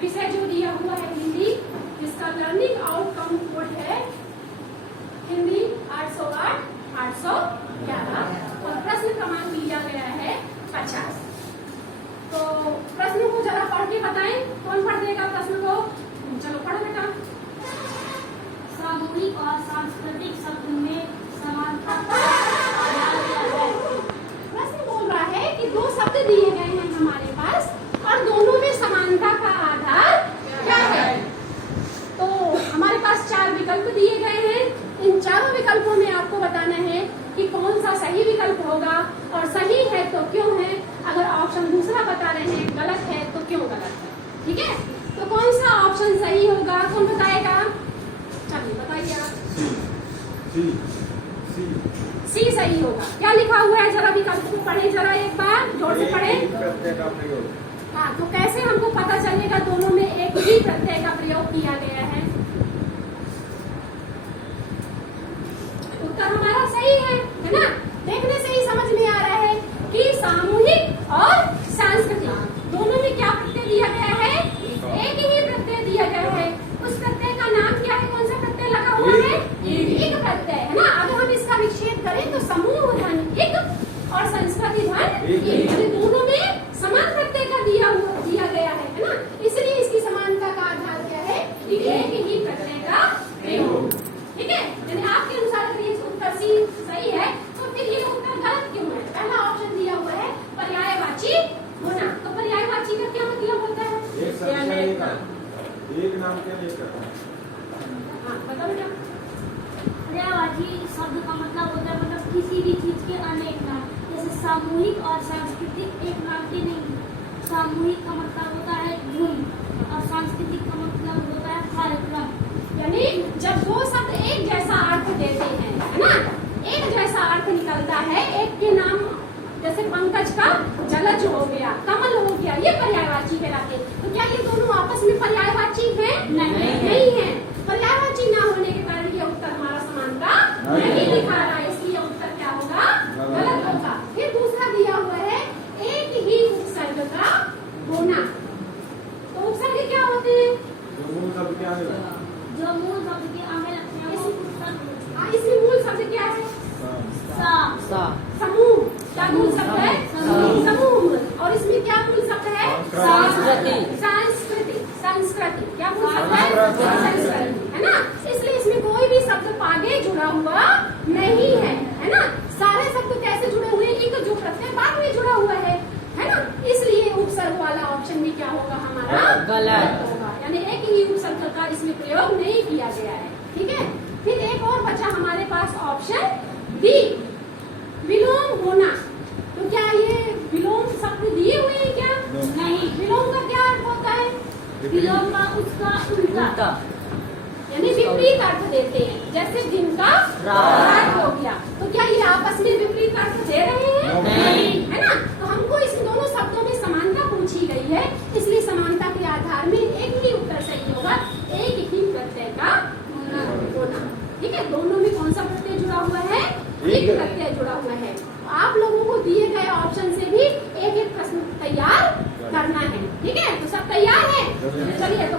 विषय जो दिया हुआ है हिंदी, जिसका लर्निंग आउटकम कोड है हिंदी 808 811 और प्रश्न क्रमांक लिया गया है 50। तो प्रश्न को जरा पढ़ के बताएं, कौन पढ़ देगा प्रश्न को? चलो पढ़ो बेटा। सामूहिक और सांस्कृतिक शब्द में समानता है। प्रश्न बोल रहा है कि दो शब्द दिए गए हैं हमारे पास और दोनों में समानता का आधार क्या है? तो हमारे पास 4 विकल्प दिए गए हैं। इन चारों विकल्पों में आपको बताना है कि कौन सा सही विकल्प होगा और सही है तो क्यों है, अगर ऑप्शन दूसरा बता रहे हैं गलत है तो क्यों गलत है। ठीक है, तो कौन सा ऑप्शन सही होगा, कौन बताएगा? चलिए बताइए आप। सी सही होगा। क्या लिखा हुआ है जरा विकल्प को पढ़े, जरा एक बार जोर से पढ़े। हाँ, तो कैसे हमको पता चलेगा दोनों में एक ही प्रत्यय का प्रयोग किया गया है? उत्तर हमारा सही है ना? देखने से ही समझ में आ रहा है कि सामूहिक और सांस्कृतिक दोनों में क्या प्रत्यय दिया गया है? एक ही प्रत्यय दिया गया है। उस प्रत्यय का नाम क्या है? कौन सा प्रत्यय लगा हुआ है? एक प्रत्यय है ना। अगर हम इसका विच्छेद करें तो समूह धन एक और संस्कृति धन एक, दोनों में समान प्रत्यय का दिया गया है ना। इसलिए इसकी समानता का आधार क्या है? एक ही प्रत्यय का प्रयोग। ठीक है, यानी आपके अनुसार अगर ये उत्तर सी सही है तो फिर ये उत्तर गलत क्यों है? पहला ऑप्शन दिया हुआ है पर्यायवाची होना। तो पर्यायवाची का क्या मतलब होता है? एक नाम क्या लेकर? हाँ बताओ क्या? पर्यायवाची शब्द का मतलब होता है मतलब किसी भी चीज के अनेक नाम, जैसे सामूहिक और सांस्कृतिक एक नाम के नहीं। सामूहिक का मतलब होता है झुंड और सांस्कृतिक का मतलब होता है कार्यक्रम। यानी जब दो शब्द एक जैसा अर्थ देते हैं है ना, एक जैसा अर्थ निकलता है, एक के नाम जैसे पंकज का जलज हो गया, कमल हो गया, ये पर्यायवाची कहलाते हैं। तो क्या ये दोनों आपस में पर्यायवाची हैं? नहीं है। पर्यायवाची ना होने के कारण ये उत्तर हमारा समानता नहीं दिखा रहा है, इसलिए उत्तर क्या होगा? गलत होगा। फिर दूसरा दिया हुआ है एक ही उपसर्ग का होना। तो उपसर्ग क्या होते हैं? जो मूल शब्द के आगे लगते हैं वो उपसर्ग। इसमें मूल शब्द क्या है? सा। समूह। क्या मूल शब्द है? समूह। और इसमें क्या मूल शब्द है? संस्कृति। क्या मूल शब्द है? संस्कृति, है ना। इसलिए इसमें कोई भी शब्द आगे जुड़ा हुआ नहीं है ना। सारे शब्द कैसे जुड़े हुए हैं? एक जो प्रत्यय बाद में जुड़ा हुआ है ना। इसलिए उपसर्ग वाला ऑप्शन भी क्या होगा हमारा? गलत होगा। यानी एक ही उपसर्ग का इसमें प्रयोग नहीं किया गया है। ठीक है, फिर एक और बचा हमारे पास ऑप्शन डी, विलोम होना। तो क्या ये विलोम शब्द दिए हुए हैं क्या? नहीं। विलोम का क्या अर्थ होता है? विलोम का उसका उल्टा, यानी विपरीत अर्थ देते हैं, जैसे दिन का रात हो गया। तो क्या ये आपस में विपरीत अर्थ दे रहे हैं? नहीं, है ना। तो हमको इस दोनों शब्दों में समानता पूछी गई है, इसलिए समानता के आधार में एक ही उत्तर सही होगा, एक ही प्रत्यय का होना। ठीक है, दोनों में कौन सा प्रत्यय जुड़ा हुआ है? एक प्रत्यय जुड़ा हुआ है। आप लोगों को दिए गए ऑप्शन से भी एक एक प्रश्न तैयार करना है। ठीक है, तो सब तैयार है? चलिए तो